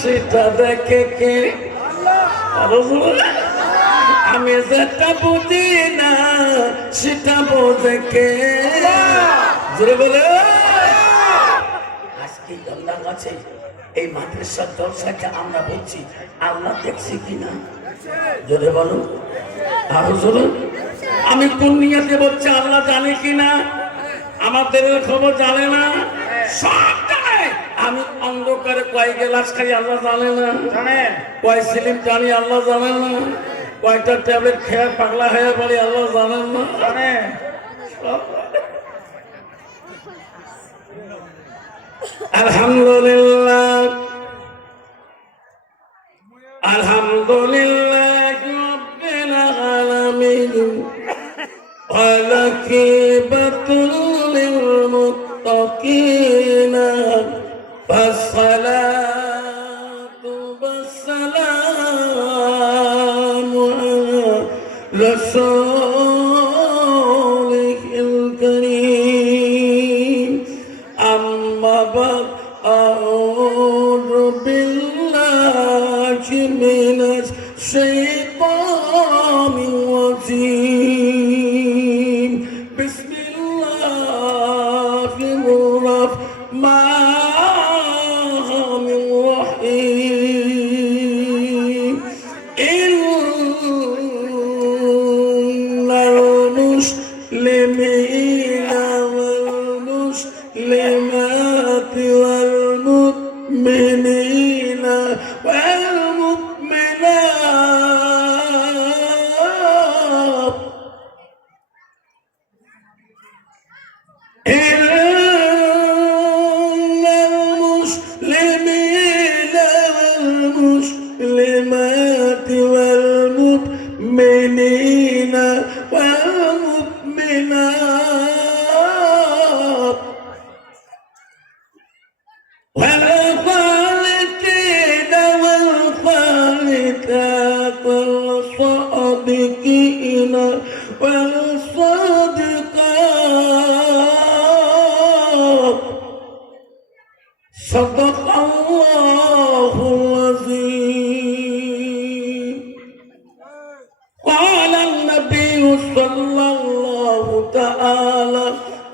সেটা দেখে কে? আমি যেটা বুঝি না সেটা বোঝে কে? জোরে বলে। আজকে আল্লাহ আছে এই মাদ্রাসার জলসাকে আমরা বলছি, আল্লাহ দেখছি কিনা? জোরে বলো, আরো জোরে। আমি কোন নিয়তে বলছি আল্লাহ জানে কিনা? আমাদের খবর জানে না, সব জানে। আমি অন্ধকারে কয় গেলাস খাই আল্লাহ জানে না, কয় সিলিম জানি আল্লাহ জানে না, কয়টা ট্যাবলেট খেয়ে পাগলা হয়ে পড়ি আল্লাহ জানেন না, জানে। আলহামদুলিল্লাহ আলহামদুলিল্লাহ রাব্বিল আলামিন ওয়ালাকিবাতুল লিল মুত্তাকিন ওয়াসসালাতু ওয়াসসালামু আলা রাসূলিল কারীম আম্মা বা'দ আউযু বিল্লাহি মিনাশ শাইতানির রাজীম বিসমিল্লাহির রাহমানির রাহিম ইন্নাল মুসলিমিনা ওয়াল মুসলিমাতি ওয়াল মুমিনিনা ওয়াল মুমিনাত ইন্নাল মুসলিমিনা ওয়াল মুসলিমাতি ওয়াল মুমিনিনা ওয়াল মুমিনাত والقانتين والقانتات والصادقين والصادقات صدق الله العظيم قال النبي صلى الله تعالى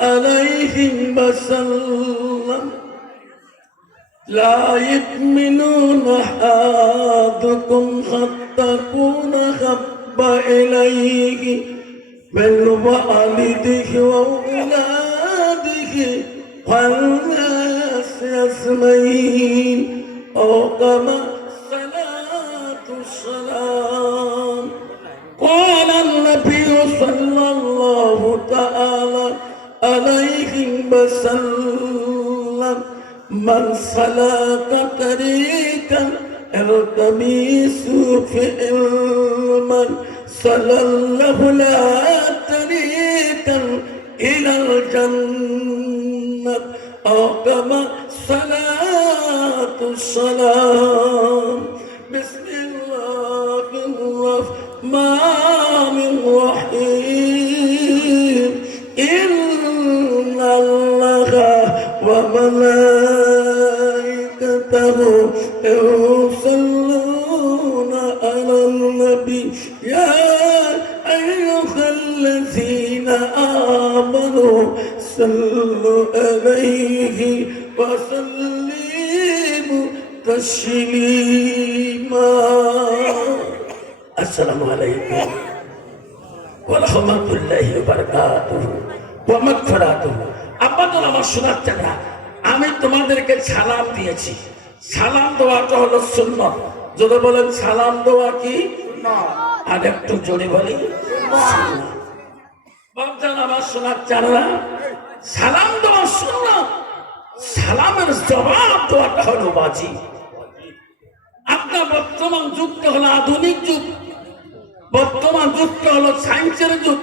عليه وسلم لا يؤمنون أحدكم حتى يكون أحب إليه من والده وأولاده والناس أجمعين أو كما الصلاة والسلام قال النبي صلى الله تعالى عليه وسلم من سلك طريقا التميس في علما سلله لا طريقا إلى الجنة أو كما صلاة السلام بسم الله الرحمن الرحيم إن الله وملائكته يصلون على النبي يا أيها الذين آمنوا صلوا عليه وسلموا تسليما السلام عليكم ورحمة الله وبركاته ومغفرته আপাতত আমার শোনার চাকা আমি তোমাদেরকে সালাম দিয়েছি, সালাম দেওয়াটা হলো সুন্নাত। যদি বলেন সালাম দেওয়া কি সুন্নাত, আর একটু জোরে বলি সুন্নাত। বাপজান আমার শোনার চাকা সালাম দেওয়া সুন্নাত, সালামের জবাব দেওয়াটা হলো ওয়াজিব। আপনার বর্তমান যুগটা হলো আধুনিক যুগ, বর্তমান যুগটা হলো সায়েন্সের যুগ।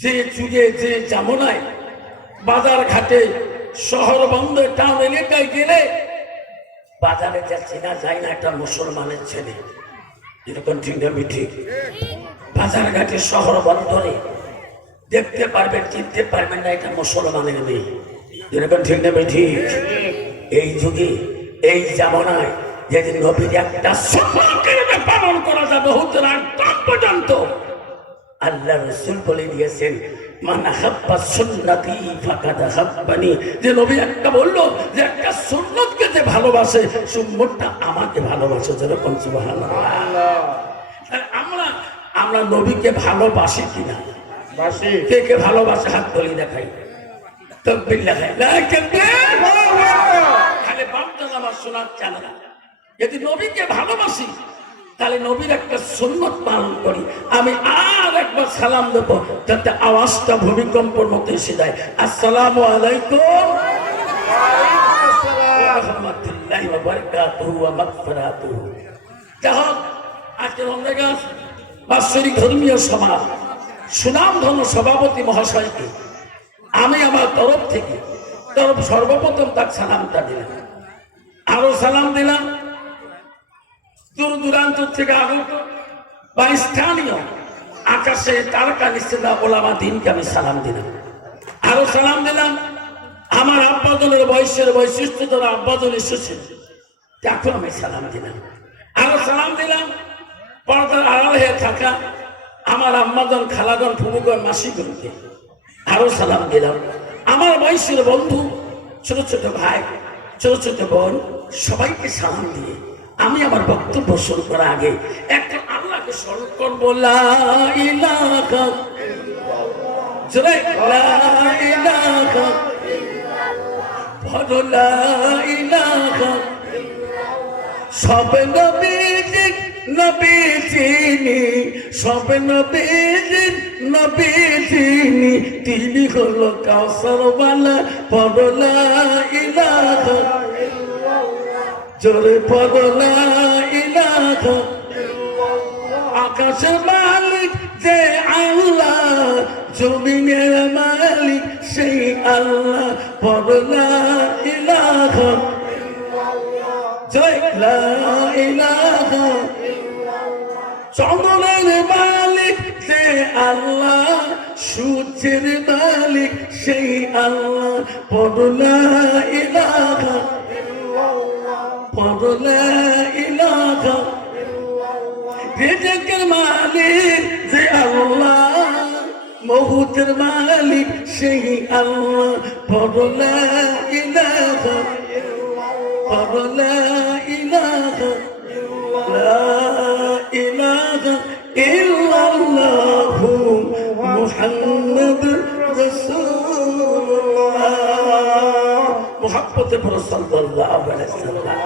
যে যুগে যে জামানায় বাজার ঘাটে শহর বন্দর টাউন এলাকায় গেলে বাজারে যা চেনা যায় না একটা মুসলমানের ছেলে, এরকম ঠিক না ঠিক? বাজার ঘাটে শহর বন্দরে দেখতে পারবেন, চিনতে পারবেন না এটা মুসলমানের মেয়ে, এরকম ঠিক না ঠিক? এই যুগে এই জামানায় যেদিন নবীর একটা সুন্নতকে পালন করা যাবে হুজুর একদম পর্যন্ত আল্লাহ রাসূল বলে দিয়েছেন মান আহাব্বা সুন্নতি ফাকাদ আহাব্বানি, যে নবী একটা বললো যে একটা সুন্নতকে যে ভালোবাসে সুন্নতটা আমাকে ভালোবাসে, যেরকম সুবহানাল্লাহ। আমরা নবীকে ভালোবাসি কিনা? কে কে ভালোবাসে হাত তুলে দেখাই, তাকবীর লাগাই, খালি বাপদাদা আমার শোনার চাল না। যদি নবীকে ভালোবাসি তাহলে নবীর একটা সুন্নত পালন করি। আমি আর একবার সালাম দেবো যাতে আওয়াজটা ভূমিকম্পের মতো এসে যায়। আসসালামু আলাইকুম ওয়া রাহমাতুল্লাহি ওয়া বারাকাতুহু ওয়া মাগফিরাতুহু। যাই হোক, আজকে রমজান বাৎসরিক ধর্মীয় সভা সুনামধন্য সভাপতি মহাশয়কে আমি আমার তরফ থেকে সর্বপ্রথম তার সালামটা দিলাম, আরো সালাম দিলাম দূর দূরান্ত থেকে আগত বা স্থানীয় আকাশে তারকা নিশ্চিতা ওলামা দিনকে আমি সালাম দিলাম, আরো সালাম দিলাম আমার আব্বাদনের বয়সের বৈশিষ্ট্য ধরে আব্বাদন এসেছে এখন আমি সালাম দিলাম, আরো সালাম দিলাম পর্দার আড়াল হয়ে থাকা আমার আম্মাজন খালাগন ফুবুগন মাসিগণকে, আরো সালাম দিলাম আমার বয়সের বন্ধু ছোট ছোট ভাই ছোট ছোট বোন সবাইকে সালাম দিয়ে আমি আমার বক্তব্য শুরু করার আগে একটা আল্লাহকে স্মরণ করবো। লা ইলাহা জোরে লা ইলাহা বলো লা ইলাহা। সব নবীজি নবী চিনি, সব নবীজি নবী চিনি, তিনি হলো কাউসারওয়ালা বলো লা ইলাহা জোরে বলো লা ইলাহা। আকাশের মালিক যে আল্লাহ, জমিনের মালিক সেই আল্লাহ বলো লা ইলাহা জয় লা ইলাহা। চন্দ্রের মালিক যে আল্লাহ, সূর্যের মালিক সেই আল্লাহ বলো লা ইলাহা বলো লা ইলাহা। রিজকের মালিক যে আল্লাহ, মৌতের মালিক সেই আল্লাহ বলো লা ইলাহা বলো লা ইলাহা। লা ইলাহা ইল্লাল্লাহু মুহাম্মাদুর রাসূলুল্লাহ। মুহাব্বতে পড়ো সাল্লাল্লাহু আলাইহি ওয়াসাল্লাম।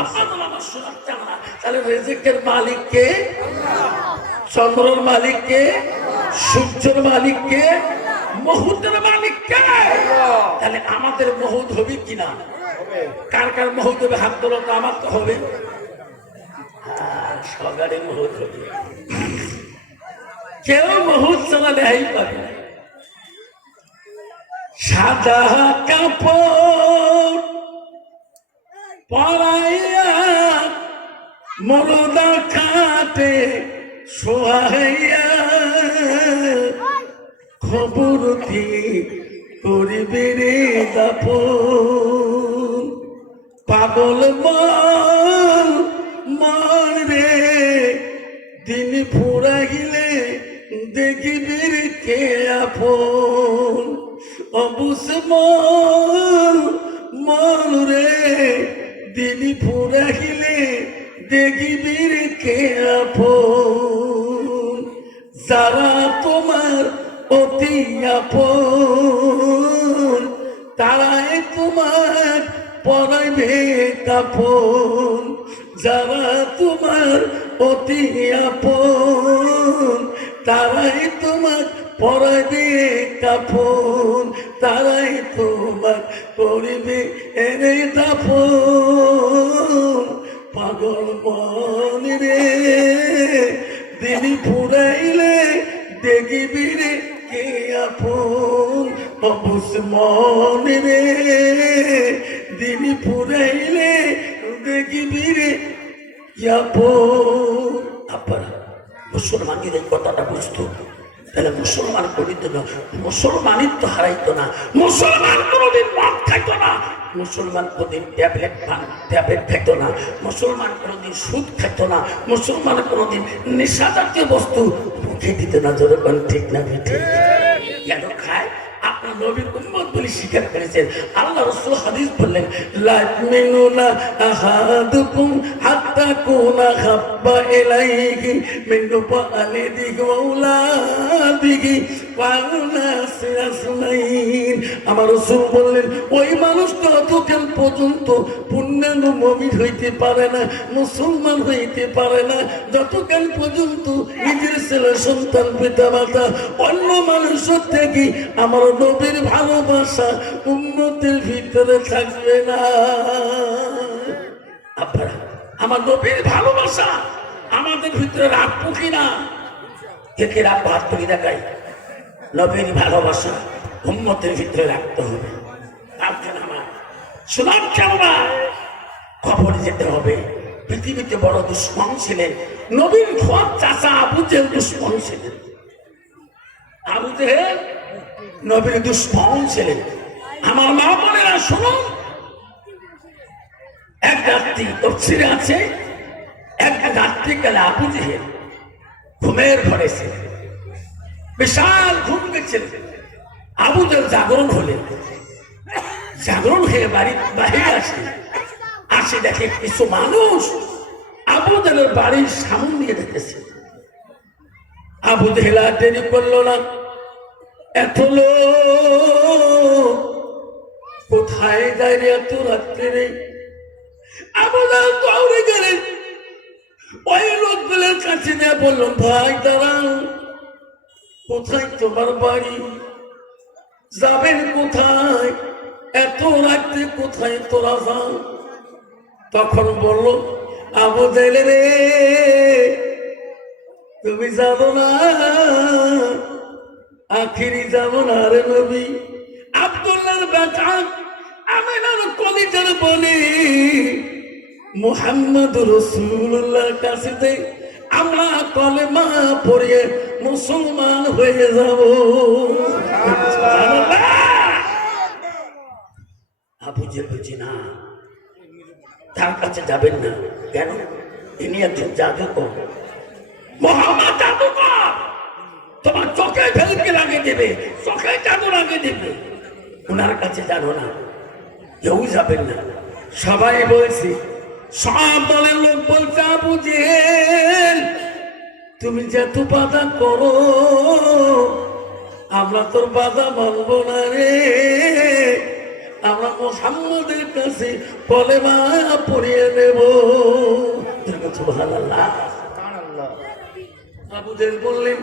আপনারা আমার শোনার চান না, তাহলে রিজকের মালিক কে? চন্দ্রের মালিক কে? সূর্যের মালিক কে? মহুতের মালিক কে? তাহলে আমাদের মহুদ হবে কিনা? কার কার মহুদ হবে হাত তোলো তো, আমার তো হবে। সরকারের মহুদ হবে, কেউ মহুদ চালালে হাই পাবে না। সাদা কাপড় পরাইয়া মরদা খাটে সোহাইয়া, খবর কি করিবে রে দাফন। পাগল মন মন রে, দিন ফুরাইলে দেখিবি কে আপন। অবুস মন মন রে, দিন ফুরাইলে দেখিবি কে আপন। যারা তোমার অতি আপন, তারাই তোমার পরাইবে কাফন। যারা তোমার অতি আপন, তারাই তোমার পরাইবে কাফন। তারাই তোমার করিবে এরে দাফন। পাগল মন রে, দিন ফুরাইলে দেখিবি রে কে আপন। অবুস মন রে, দিন ফুরাইলে দেখিবি রে আপন। আপনারা মুসলমানের এই কথাটা বুঝতো, তাহলে মুসলমান করিত না, মুসলমানিত্ব হারাইতো না, মুসলমান কোনোদিন মদ খাইতো না, মুসলমান কোনোদিন ট্যাবলেট খাইতো না, মুসলমান কোনোদিন সুদ খাইতো না, মুসলমান কোনোদিন নেশা জাতীয় বস্তু মুখে দিত না। যখন ঠিক না ঠিক কেন খায়? আপনার নবীর উম্মত বলে স্বীকার করেছেন। আল্লাহ রাসূল হাদিস বললেন, লা মিনুনা আহাদুকুম হাত্তা কুনা হাব্বা ইলাইহি মিন ওয়ালিদিহি ওয়া আওলাদিহি ওয়া নাসি আজমাইন। আমার রাসূল বললেন, ওই মানুষটা যতক্ষণ পর্যন্ত পূর্ণাঙ্গ মুমিন হইতে পারে না, মুসলমান হইতে পারে না, যতক্ষণ পর্যন্ত নিজের ছেলে সন্তান পিতা মাতা অন্য মানুষের থেকে আমার নবীর ভালোবাসা উম্মতের ভিতরে থাকবে না। আপনারা আমার নবীর ভালোবাসা আমাদের ভিতরে রাখবো কিনা? কে রাখবো? হাত তুলে দেখাই। নবীর ভালোবাসা উম্মতের ভিতরে রাখতে হবে। আপনার আমার সুনাম কেমন? খবরে যেতে হবে। পৃথিবীতে বড় দুশ্মন ছিলেন নবীর খোয়ার চাচা আবু জেহেল। দুশ্মন ছিলেন আবু জেহেল, নবীর দুশ্মন ছিলেন। আমার মা বোনেরা শুনুন, এক রাত্রি তফসিরে আছে, এক রাত্রিকালে আবু জেহেল ঘুমের ঘরে ছিলেন, বিশাল ঘুম গেছিলেন। আবু জেহেল জাগরণ হলেন, জাগরণ হয়ে বাড়ির বাহিরে আসে দেখে কিছু মানুষ আবু জেহেলের বাড়ির সামনে দিয়ে দেখেছে। আবু জেহেল আর দেরি করলো না, এত লোক কোথায় যায় রে এত রাত্রে? আবু জেহেল দৌড়ে গেলেন, ওই লোকগুলোর কাছে নিয়ে বললাম, ভাই দাঁড়ান, কোথায় তোমার বাড়ি? যাবেন কোথায়? এত রাত্রে কোথায় তোরা যাও? তখন বলল, আবু জেহেল রে, তুমি যাবো না, আখিরি যাবো না রে নবী। আব্দুল্লাহর বেটা আমিনার কলিজার বলি মুহাম্মদ রাসূলুল্লাহর কাছে আমরা কলেমা পড়িয়ে মুসলমান হয়ে যাব। আবু জেহেল বলছি না, তার কাছে যাবেন না। কেন? ইনি একজন জাদুকর, মুহাম্মদ জাদুকর, তোমার চোখে ভেলকি লাগিয়ে দেবে, চোখে জাদু লাগিয়ে দেবে। ওনার কাছে জানো না, কেউ যাবেন না। সবাই বলছি, সব দলের লোক বলছে, আবু জেহেল তুমি যেহেতু বাধা করো, আমরা তোর বাধা মানব না রে, আমরা মুহাম্মদের কাছে কলেমা পড়িয়ে নেব। সুবহানাল্লাহ। আবু জেহেল বললেন,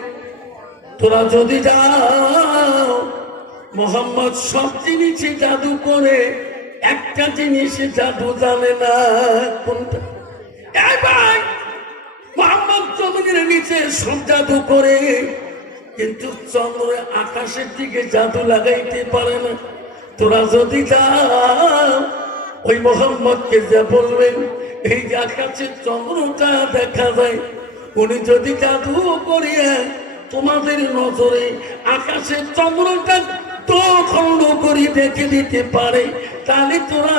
তোরা যদি যাও, মুহাম্মদ সব জিনিসে জাদু করে, একটা জিনিসে জাদু জানে না। কোনটা? ভাই, মুহাম্মদ জমিনের নিচে সব জাদু করে, কিন্তু চন্দ্র আকাশের দিকে জাদু লাগাইতে পারে না। তোরা যদি যাও, ওই মুহাম্মদকে যা বলবেন, এই যে আকাশের চন্দ্রটা দেখা যায়, উনি যদি জাদু করিয়া তোমাদের নজরে আকাশের চন্দ্রটা তো খণ্ড করে দেখে দিতে পারে, তাহলে তোরা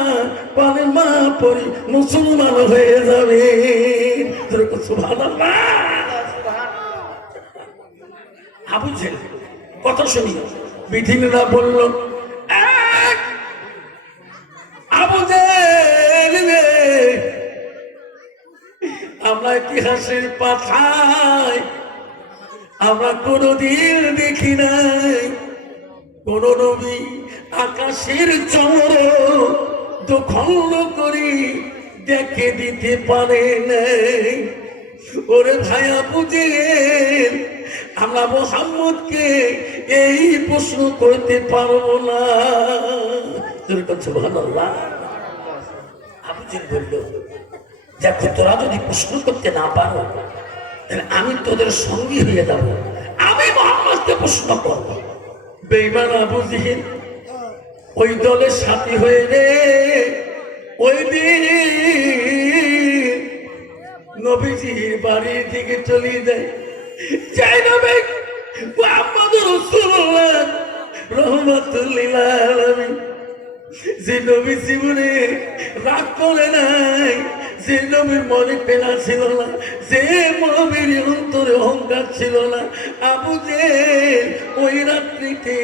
কলেমা পড়ি মুসলমান হয়ে যাবে। সুবহানাল্লাহ। আবু জেহেল কত শুনি বিধিরা বলল, আবু জেহেল আমরা ইতিহাসের পাতায় আমরা কোনদিন দেখি নাই কোন নবী আকাশের চন্দ্র দখল করে দেখে দিতে পারে নাই। ওরে ভাই আবু জেহেল, আমরা মুহাম্মদকে এই প্রশ্ন করতে পারবো না। সুবহানাল্লাহ। আবু জেহেল বলল, দেখো তোরা যদি প্রশ্ন করতে না পারো, তাহলে আমি তোদের সঙ্গী হয়ে যাব, আমি মুহাম্মদকে প্রশ্ন করব। বেঈমান আবু জেহেল ওই দলের সাথী হয়ে রে, ওই দিন নবীজির বাড়ির দিকে চলে যায়। যাই নবী মুহাম্মাদুর রাসূলুল্লাহ রাহমাতুল লিল আলামিন। যে নবী জীবনে রাগ করে নাই, যে নবীর মনে পেনা ছিল না, যে নবীর অন্তরে অহংকার ছিল না, আবু জেহেল ওই রাত্রিতে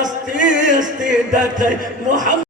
আস্তে আস্তে ডাকায় মুহাম্মদ